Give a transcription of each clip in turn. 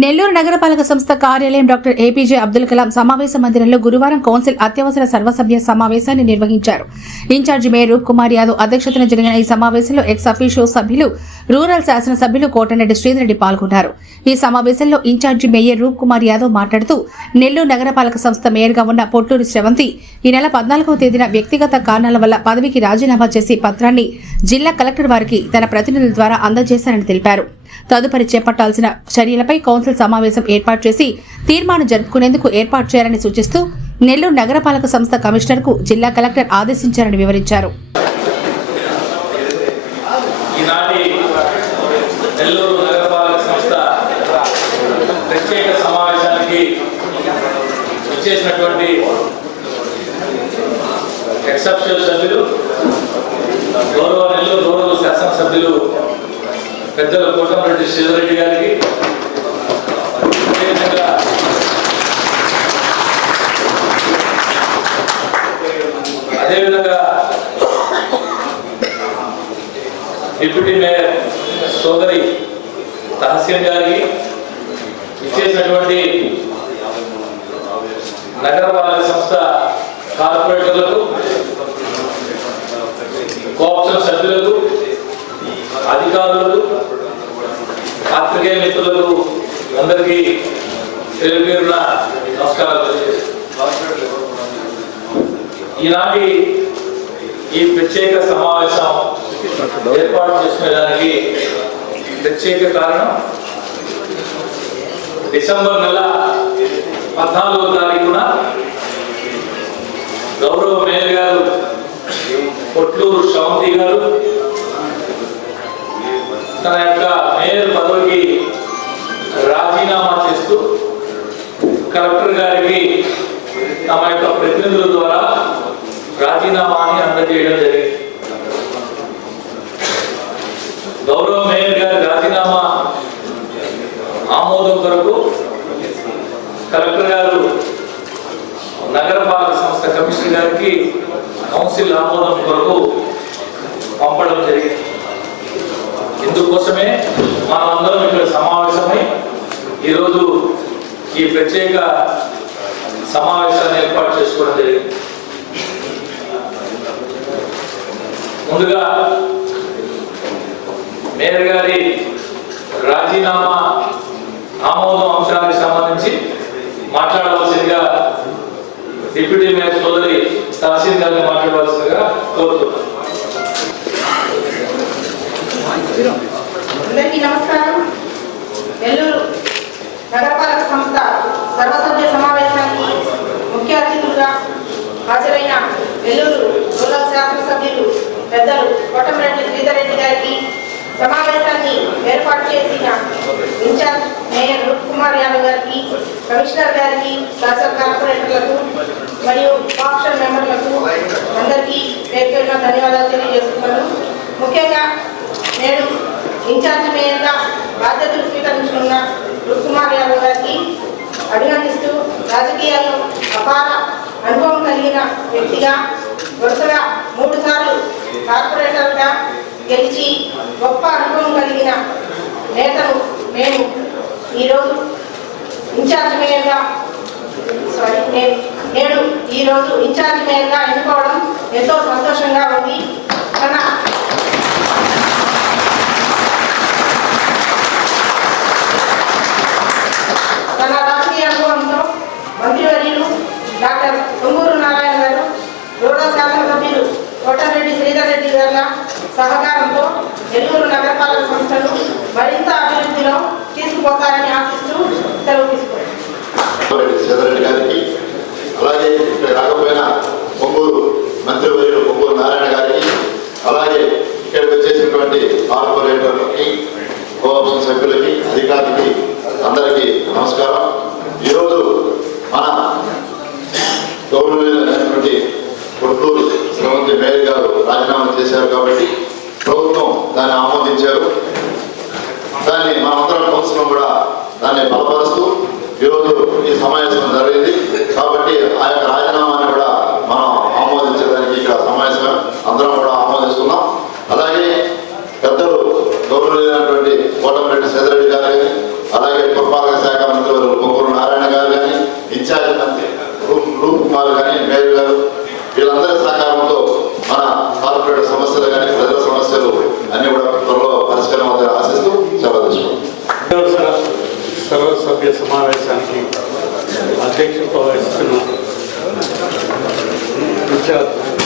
నెల్లూరు నగరపాలక సంస్థ కార్యాలయం డాక్టర్ ఏపీజే అబ్దుల్ కలాం సమావేశ మందిరంలో గురువారం కౌన్సిల్ అత్యవసర సర్వసభ్య సమావేశాన్ని నిర్వహించారు. ఇన్ఛార్జి మేయర్ రూప్ కుమార్ యాదవ్ అధ్యక్షతన జరిగిన ఈ సమావేశంలో ఎక్స్ అఫీషియో సభ్యులు రూరల్ శాసనసభ్యులు కోటనరెడ్డి శ్రీధరెడ్డి పాల్గొన్నారు. ఈ సమావేశంలో ఇన్ఛార్జి మేయర్ రూప్ కుమార్ యాదవ్ మాట్లాడుతూ నెల్లూరు నగరపాలక సంస్థ మేయర్గా ఉన్న పొట్టూరు శ్రవంతి ఈ నెల పద్నాలుగవ తేదీన వ్యక్తిగత కారణాల వల్ల పదవికి రాజీనామా చేసి పత్రాన్ని జిల్లా కలెక్టర్ వారికి తన ప్రతినిధుల ద్వారా అందజేశారని తెలిపారు. తదుపరి చేపట్టాల్సిన చర్యలపై కౌన్సిల్ సమావేశం ఏర్పాటు చేసి తీర్మానం జరుపుకునేందుకు ఏర్పాటు చేయాలని సూచిస్తూ నెల్లూరు నగరపాలక సంస్థ కమిషనర్కు జిల్లా కలెక్టర్ ఆదేశించారని వివరించారు. ఎక్సెప్షనల్ సభ్యులు గౌరవ నెల్లూరు గౌరవ శాసనసభ్యులు పెద్దల కోటమిరెడ్డి శ్రీధరెడ్డి గారికి. అదేవిధంగా డిప్యూటీ మేయర్ సోదరి తహసీల్ గారికి ఇచ్చేసినటువంటి నగరపాలక సంస్థ కార్పొరేటర్లకు కోఆప్షన్ సభ్యులకు అధికారులకు పాత్రికేయ మిత్రులకు అందరికీ పేరు పేరున నమస్కారాలు ఈనాటి ఈ ప్రత్యేక సమావేశం ఏర్పాటు చేసుకునే దానికి ప్రత్యేక కారణం డిసెంబర్ నెల పద్నాలుగో తారీఖున గౌరవ మేయర్ గారు పొట్లూరు శ్రవంతి గారు తన యొక్క కలెక్టర్ గారికి తమ యొక్క ప్రతినిధుల ద్వారా రాజీనామాని అందజేయడం జరిగింది. గౌరవ మేయర్ గారి రాజీనామా ఆమోదం కొరకు కలెక్టర్ గారు నగరపాలక సంస్థ కమిషనర్ గారికి కౌన్సిల్ ఆమోదం కొరకు పంపడం జరిగింది. ఇందుకోసమే మనమందరం ఇక్కడ సమావేశమై ఈరోజు ఈ ప్రత్యేక సమావేశాన్ని ఏర్పాటు చేసుకోవడం జరిగింది. ముందుగా మేయర్ గారి రాజీనామా ఆమోదం అంశానికి సంబంధించి మాట్లాడవలసిందిగా డిప్యూటీ మేయర్ సోదరి తహసీల్ మాట్లాడవలసిందిగా కోరుతున్నాను. నమస్కారం. నెల్లూరు నగరపాలక సంస్థ సర్వసభ్య సమావేశానికి ముఖ్య అతిథులుగా హాజరైన నెల్లూరు రూరల్ శాసనసభ్యులు పెద్దలు కొట్టమరెడ్డి శ్రీధర్ రెడ్డి గారికి సమావేశాన్ని ఏర్పాటు చేసిన ఇన్ఛార్జ్ మేయర్ రూప్ కుమార్ యాదవ్ గారికి కమిషనర్ గారికి శాసన కార్పొరేటర్లకు మరియు ఆప్షన్ మెంబర్లకు అందరికీ పేరు పేరున ధన్యవాదాలు తెలియజేస్తున్నాను ముఖ్యంగా నేను ఇన్ఛార్జ్ మేయర్గా బాధ్యతలు రుత్ కుమార్ యాదవ్ గారికి అభినందిస్తూ రాజకీయాల్లో అపార అనుభవం కలిగిన వ్యక్తిగా వరుసగా మూడుసార్లు కార్పొరేటర్గా గెలిచి గొప్ప అనుభవం కలిగిన నేతను మేము ఈరోజు ఇన్ఛార్జ్ మేయర్గా సారీ నేను నేడు ఈరోజు ఇన్ఛార్జ్ మేయర్గా ఎన్నుకోవడం ఎంతో సంతోషంగా ఉంది. తన తన రాజకీయ అనుభవంతో మంత్రివర్యులు డాక్టర్ తుంగూరు నారాయణ గారు రూరల్ శాసనసభ్యులు కోటారెడ్డి శ్రీధర్ రెడ్డి గారి సహకారంతో నెల్లూరు నగరపాలక సంస్థను మరింత అభివృద్ధిలో తీసుకుపోతారని ఆశిస్తూ సెలవు తీసుకుంటారు గారికి అలాగే ఇక్కడ రాకపోయిన ఒంగూరు మంత్రివర్యులు ఒంగూరు నారాయణ గారికి అలాగే ఇక్కడికి వచ్చేసినటువంటి కార్పొరేటర్లకి కోఆప్షన్ సభ్యులకి అధికారులకి అందరికీ నమస్కారం. ఈరోజు మన గౌరవమైనటువంటి రాజీనామా చేశారు కాబట్టి ప్రభుత్వం దాన్ని ఆమోదించారు. దాన్ని మనందరం కౌన్సిల్ కూడా దాన్ని బలపరుస్తూ ఈరోజు ఈ సమావేశం జరిగింది. కాబట్టి ఆ యొక్క రాజీనామా కూడా మనం ఆమోదించడానికి ఇక్కడ సమావేశం అందరం కూడా ఆమోదిస్తున్నాం అలాగే పెద్దలు గౌరవమైనటువంటి కోటమిరెడ్డి సేదరెడ్డి గారు అలాగే పురపాలక శాఖ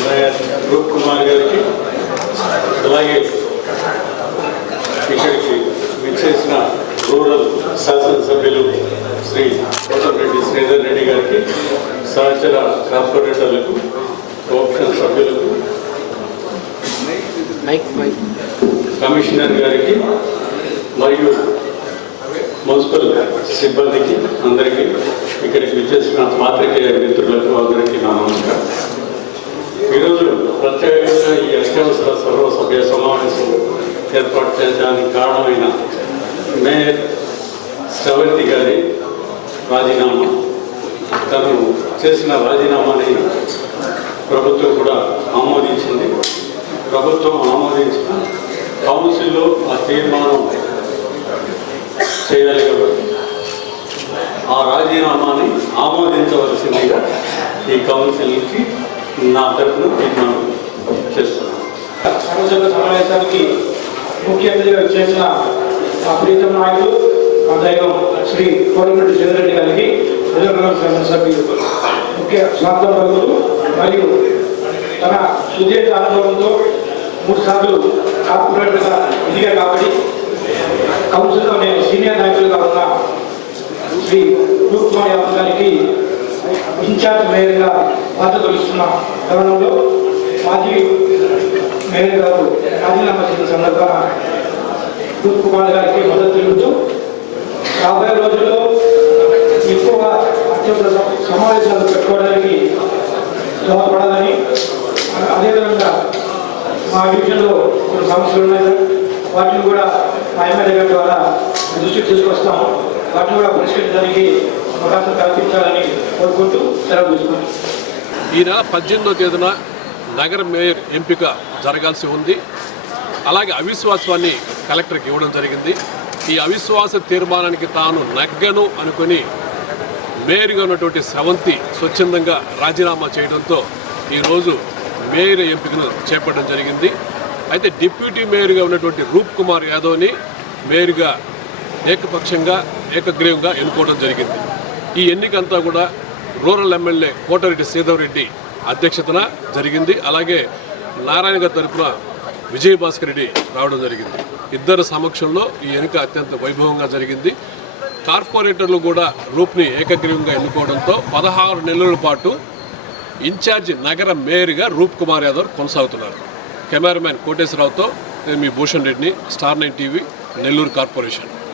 మేయర్ రూప్ కుమార్ గారికి. అలాగే ఇక్కడికి విచ్చేసిన రూరల్ శాసనసభ్యులు శ్రీ కోటరెడ్డి శ్రీధర్ రెడ్డి గారికి సహచర కార్పొరేటర్లకు కోఆప్షన్ సభ్యులకు కమిషనర్ గారికి మరియు మున్సిపల్ సిబ్బందికి అందరికీ ఇక్కడికి విచ్చేసిన పాత్రికేయ మిత్రులకు అందరికీ నా నమస్కారం. ప్రత్యేకంగా ఈ అత్యవసర సర్వసభ్య సమావేశం ఏర్పాటు చేయడానికి కారణమైన మేయర్ శ్రవంతి గారి రాజీనామా. తను చేసిన రాజీనామాని ప్రభుత్వం కూడా ఆమోదించింది. ప్రభుత్వం ఆమోదించిన కౌన్సిల్లో ఆ తీర్మానం చేయాలి కాబట్టి ఆ రాజీనామాని ఆమోదించవలసిందిగా ఈ కౌన్సిల్కి నా తరఫున తీర్మానం చేస్తున్నాను సర్వసభ్య సమావేశానికి ముఖ్య అతిథిగా చేసిన మా ప్రీతం నాయకులు మా దైవం శ్రీ కోరమిరెడ్డి చంద్రెడ్డి గారికి నిజంగా సభ్యులు ముఖ్య స్వాగతం పలుకులు మరియు తన సుదీర్ఘ అనుభవంతో మూడు సార్లు కార్పొరేటర్గా ఎదిగా కాబట్టి కౌన్సిల్లో నేను సీనియర్ నాయకులుగా ఉన్న శ్రీ రూప్ కుమార్ యాదవ్ గారికి ఇన్ఛార్జ్ మేయర్గా బాధ్యతలు ఇస్తున్న తరుణంలో మాజీ మేయర్ గారు రాజీనామా చేసిన సందర్భంగా రూప్ కుమార్ గారికి మద్దతు తెలుపుతూ రాబోయే రోజుల్లో ఎక్కువ అత్యవసర సమావేశాలు పెట్టుకోవడానికి దోహదపడాలని అదేవిధంగా మా డివిజన్లో కొన్ని సమస్యలు ఉన్నాయి. వాటిని కూడా మా ఎమ్మెల్యే గారి ద్వారా దృష్టికి తీసుకొస్తాము వాటిని కూడా పరిష్కరించడానికి అవకాశం కల్పించాలని కోరుకుంటూ సెలవు తీసుకున్నాం ఈయన పద్దెనిమిదో తేదీన నగర మేయర్ ఎంపిక జరగాల్సి ఉంది. అలాగే అవిశ్వాసాన్ని కలెక్టర్కి ఇవ్వడం జరిగింది. ఈ అవిశ్వాస తీర్మానానికి తాను నగ్గను అనుకుని మేయర్గా ఉన్నటువంటి స్రవంతి స్వచ్ఛందంగా రాజీనామా చేయడంతో ఈరోజు మేయర్ ఎంపికను చేపట్టడం జరిగింది. అయితే డిప్యూటీ మేయర్గా ఉన్నటువంటి రూప్ కుమార్ యాదవ్ని మేయర్గా ఏకపక్షంగా ఏకగ్రీవంగా ఎన్నుకోవడం జరిగింది. ఈ ఎన్నికంతా కూడా రూరల్ ఎమ్మెల్యే కోటరెడ్డి శ్రీధర్ రెడ్డి అధ్యక్షతన జరిగింది. అలాగే నారాయణ గారి తరఫున విజయభాస్కర్ రెడ్డి రావడం జరిగింది. ఇద్దరు సమక్షంలో ఈ ఎన్నిక అత్యంత వైభవంగా జరిగింది. కార్పొరేటర్లు కూడా రూప్ని ఏకగ్రీవంగా ఎన్నుకోవడంతో పదహారు నెలల పాటు ఇన్ఛార్జి నగర మేయర్గా రూప్ కుమార్ యాదవ్ కొనసాగుతున్నారు. కెమెరామ్యాన్ కోటేశ్వరరావుతో నేను మీ భూషణ్ రెడ్డిని star nine TV Nellore corporation.